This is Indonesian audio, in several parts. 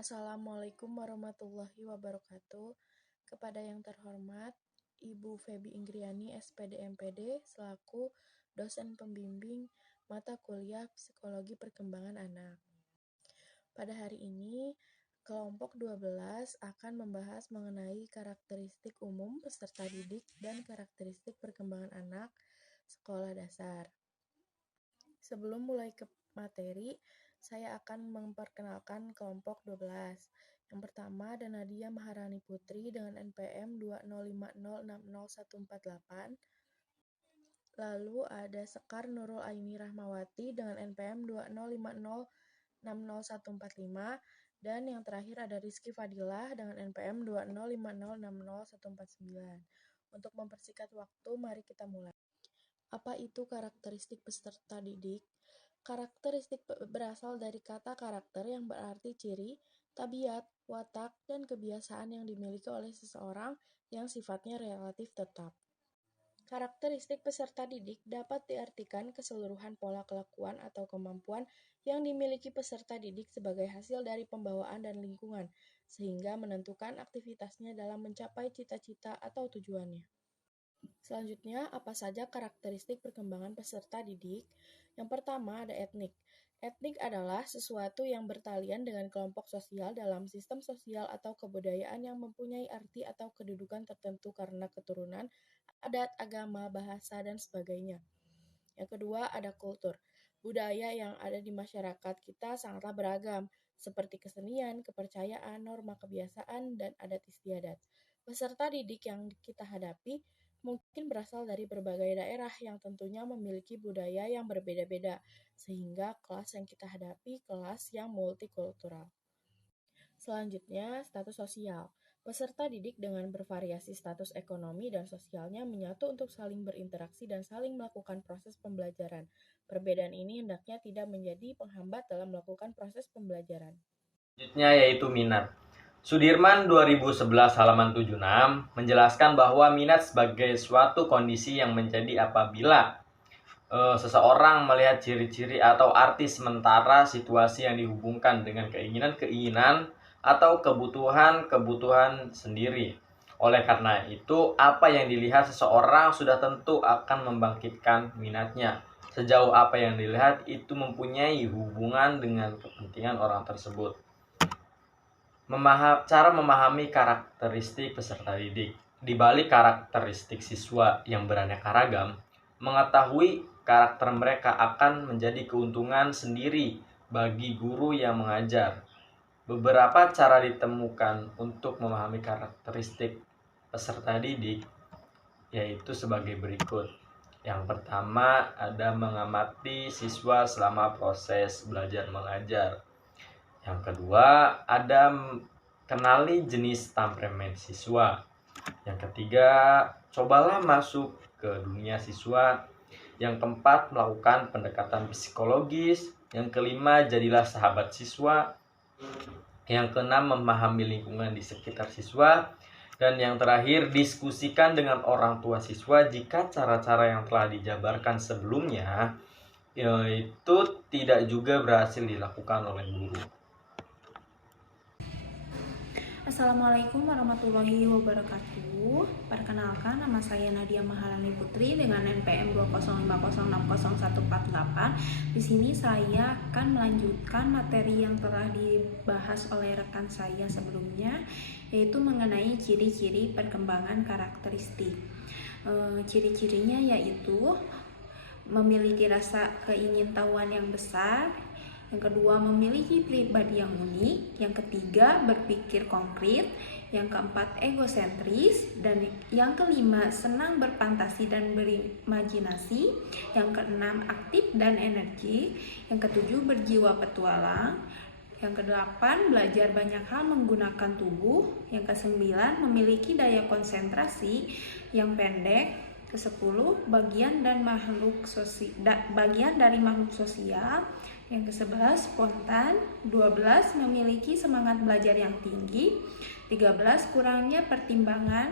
Assalamualaikum warahmatullahi wabarakatuh. Kepada yang terhormat, Ibu Feby Inggriani, SPD MPD, selaku dosen pembimbing mata kuliah Psikologi Perkembangan Anak. Pada hari ini, kelompok 12 akan membahas mengenai karakteristik umum peserta didik dan karakteristik perkembangan anak sekolah dasar. Sebelum mulai ke materi, saya akan memperkenalkan kelompok 12. Yang pertama ada Nadia Maharani Putri dengan NPM 205060148. Lalu ada Sekar Nurul Aini Rahmawati dengan NPM 205060145. Dan yang terakhir ada Rizky Fadilah dengan NPM 205060149. Untuk mempersingkat waktu, mari kita mulai. Apa itu karakteristik peserta didik? Karakteristik berasal dari kata karakter yang berarti ciri, tabiat, watak, dan kebiasaan yang dimiliki oleh seseorang yang sifatnya relatif tetap. Karakteristik peserta didik dapat diartikan keseluruhan pola kelakuan atau kemampuan yang dimiliki peserta didik sebagai hasil dari pembawaan dan lingkungan, sehingga menentukan aktivitasnya dalam mencapai cita-cita atau tujuannya. Selanjutnya, apa saja karakteristik perkembangan peserta didik? Yang pertama ada etnik. Etnik adalah sesuatu yang bertalian dengan kelompok sosial dalam sistem sosial atau kebudayaan yang mempunyai arti atau kedudukan tertentu karena keturunan, adat, agama, bahasa, dan sebagainya. Yang kedua ada kultur. Budaya yang ada di masyarakat kita sangatlah beragam, seperti kesenian, kepercayaan, norma kebiasaan, dan adat istiadat. Peserta didik yang kita hadapi mungkin berasal dari berbagai daerah yang tentunya memiliki budaya yang berbeda-beda, sehingga kelas yang kita hadapi kelas yang multikultural. Selanjutnya, status sosial. Peserta didik dengan bervariasi status ekonomi dan sosialnya menyatu untuk saling berinteraksi dan saling melakukan proses pembelajaran. Perbedaan ini hendaknya tidak menjadi penghambat dalam melakukan proses pembelajaran. Selanjutnya yaitu minat. Sudirman 2011 halaman 76 menjelaskan bahwa minat sebagai suatu kondisi yang menjadi apabila seseorang melihat ciri-ciri atau arti sementara situasi yang dihubungkan dengan keinginan-keinginan atau kebutuhan-kebutuhan sendiri. Oleh karena itu, apa yang dilihat seseorang sudah tentu akan membangkitkan minatnya. Sejauh apa yang dilihat itu mempunyai hubungan dengan kepentingan orang tersebut. Cara memahami karakteristik peserta didik. Di balik karakteristik siswa yang beraneka ragam, mengetahui karakter mereka akan menjadi keuntungan sendiri bagi guru yang mengajar. Beberapa cara ditemukan untuk memahami karakteristik peserta didik yaitu sebagai berikut. Yang pertama ada mengamati siswa selama proses belajar mengajar. Yang kedua, ada kenali jenis temperamen siswa. Yang ketiga, cobalah masuk ke dunia siswa. Yang keempat, melakukan pendekatan psikologis. Yang kelima, jadilah sahabat siswa. Yang keenam, memahami lingkungan di sekitar siswa. Dan yang terakhir, diskusikan dengan orang tua siswa jika cara-cara yang telah dijabarkan sebelumnya itu tidak juga berhasil dilakukan oleh guru. Assalamualaikum warahmatullahi wabarakatuh. Perkenalkan, nama saya Nadia Maharani Putri dengan NPM 205060148. Di sini saya akan melanjutkan materi yang telah dibahas oleh rekan saya sebelumnya, yaitu mengenai ciri-ciri perkembangan karakteristik. Ciri-cirinya yaitu memiliki rasa keingintahuan yang besar. Yang kedua, memiliki pribadi yang unik. Yang ketiga, berpikir konkret. Yang keempat, egosentris. Dan yang kelima, senang berfantasi dan berimajinasi. Yang keenam, aktif dan energi. Yang ketujuh, berjiwa petualang. Yang kedelapan, belajar banyak hal menggunakan tubuh. Yang kesembilan, memiliki daya konsentrasi yang pendek. Kesepuluh, bagian dari makhluk sosial. Yang ke-11, spontan. 12, memiliki semangat belajar yang tinggi. 13, kurangnya pertimbangan.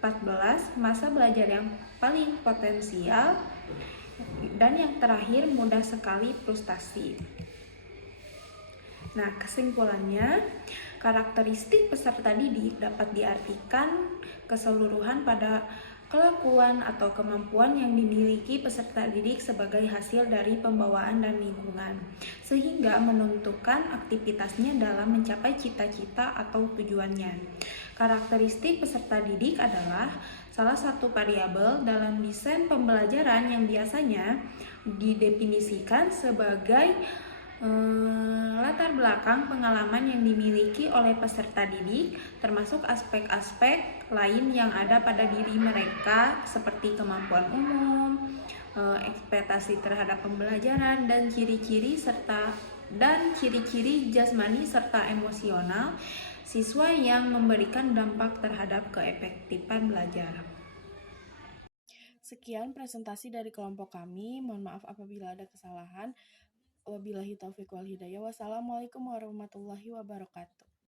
14, masa belajar yang paling potensial. Dan yang terakhir, mudah sekali frustasi. Nah, kesimpulannya, karakteristik peserta didik dapat diartikan keseluruhan pada kelakuan atau kemampuan yang dimiliki peserta didik sebagai hasil dari pembawaan dan lingkungan, sehingga menentukan aktivitasnya dalam mencapai cita-cita atau tujuannya. Karakteristik peserta didik adalah salah satu variabel dalam desain pembelajaran yang biasanya didefinisikan sebagai latar belakang pengalaman yang dimiliki oleh peserta didik, termasuk aspek-aspek lain yang ada pada diri mereka seperti kemampuan umum, ekspektasi terhadap pembelajaran, dan ciri-ciri jasmani serta emosional siswa yang memberikan dampak terhadap keefektifan belajar. Sekian presentasi dari kelompok kami. Mohon maaf apabila ada kesalahan. Wabillahi taufiq wal hidayah. Wassalamualaikum warahmatullahi wabarakatuh.